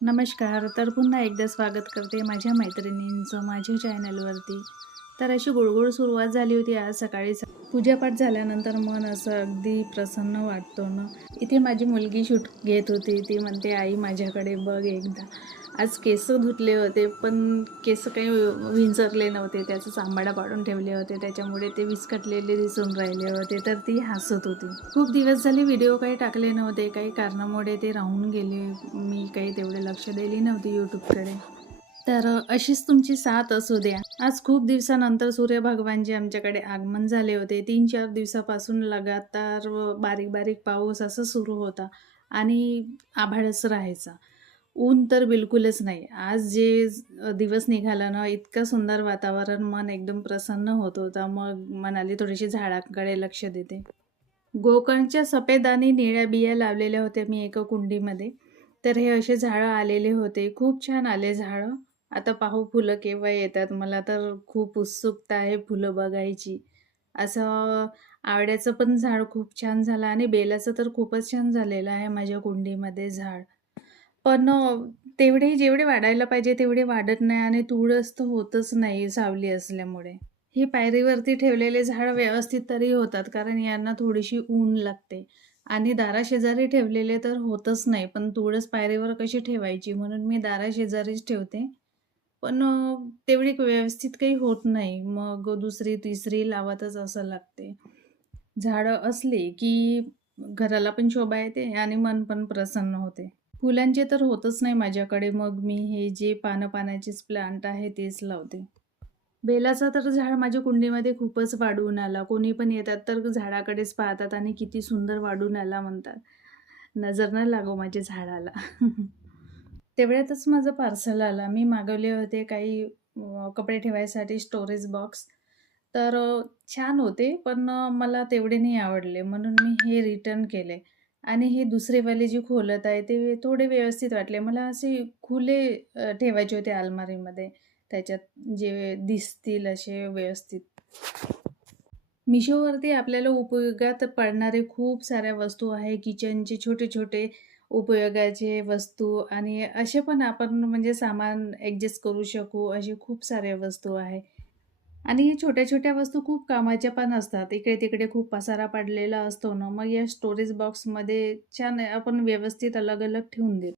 नमस्कार. तर पुन्हा एकदा स्वागत करते माझ्या मैत्रिणींचं माझ्या चॅनलवरती. तर अशी गुळगुळ सुरुवात झाली होती आज सकाळी. पूजापाठ झाल्यानंतर मन असं अगदी प्रसन्न वाटतं ना. इथे माझी मुलगी शूट घेत होती. ती म्हणते, "आई माझ्याकडे बघ एकदा." आज केस धुतले होते, पण केस काही विंचरले नव्हते. त्याचा सांबाडा पाडून ठेवले होते. त्याच्यामुळे ते विस्कटलेले दिसून राहिले होते. तर ती हसत होती. खूप दिवस झाले व्हिडिओ काही टाकले नव्हते. काही कारणामुळे ते राहून गेले. मी काही तेवढे लक्ष दिले नव्हते YouTubeकडे. तर अशीच तुमची साथ असू द्या. आज खूप दिवसानंतर सूर्यभगवानचे आमच्याकडे आगमन झाले होते. 3-4 दिवसापासून लगातार बारीक-बारीक पाऊस असं सुरू होता आणि आभाळच राहायचा. ऊन तर बिलकुलच नाही. आज जे दिवस निघाला ना, इतकं सुंदर वातावरण, मन एकदम प्रसन्न होत होतं. मग म्हणाले थोडीशी झाडांकडे लक्ष देते. गोकर्णच्या सफेद आणि निळ्या बिया लावलेल्या होत्या मी एका कुंडीमध्ये. तर हे असे झाडं आलेले होते. खूप छान आले झाडं. आता पाहू फुलं केव्हा येतात. मला तर खूप उत्सुकता आहे फुलं बघायची. असं आवळ्याचं पण झाड खूप छान झालं आणि बेलाचं तर खूपच छान झालेलं आहे माझ्या कुंडीमध्ये झाड. पण तेवढे जेवढे वाढायला पाहिजे तेवढे वाढत नाही आणि तुळस तर होतच नाही सावली असल्यामुळे. हे पायरीवरती ठेवलेले झाड व्यवस्थित तरी होतात, कारण यांना थोडीशी ऊन लागते आणि दाराशेजारी ठेवलेले तर होतच नाही. पण तुळस पायरीवर कशी ठेवायची म्हणून मी दाराशेजारीच ठेवते. पण तेवढी व्यवस्थित काही होत नाही. मग दुसरी, तिसरी लावतच असं लागते. झाडं असली की घराला पण शोभा येते आणि मन पण प्रसन्न होते. फुलांचे तर होतच नाही माझ्याकडे. मग मी हे जे पानं-पानाचेच प्लांट आहे तेच लावते. बेलाचं तर झाड माझ्या कुंडीमध्ये खूपच वाढून आला. कोणी पण येतात तर झाडाकडेच पाहतात आणि किती सुंदर वाढून आला म्हणतात. नजर न लागो माझ्या झाडाला. तेवढ्यातच माझं पार्सल आलं. मी मागवले होते काही कपडे ठेवायसाठी स्टोरेज बॉक्स. तर छान होते, पण मला तेवढे नाही आवडले म्हणून मी हे रिटर्न केले. आणि हे दुसरेवाले जे खोलत आहे ते थोडे व्यवस्थित वाटले. मला असे खुले ठेवायचे होते अलमारीमध्ये. त्याच्यात जे दिसतील असे व्यवस्थित. Mishoवरती आपल्याला उपयोगात पडणारे खूप साऱ्या वस्तू आहे. किचनचे छोटे-छोटे उपयोगाचे वस्तू आणि असे पण आपण म्हणजे सामान ॲडजस्ट करू शकू, असे खूप साऱ्या वस्तू आहे. आणि छोट्या-छोट्या वस्तू खूप कामाच्या पण असतात. इकडे-तिकडे खूप पसारा पडलेला असतो ना, मग या स्टोरेज बॉक्समध्ये छान आपण व्यवस्थित अलग-अलग ठेवून देतो.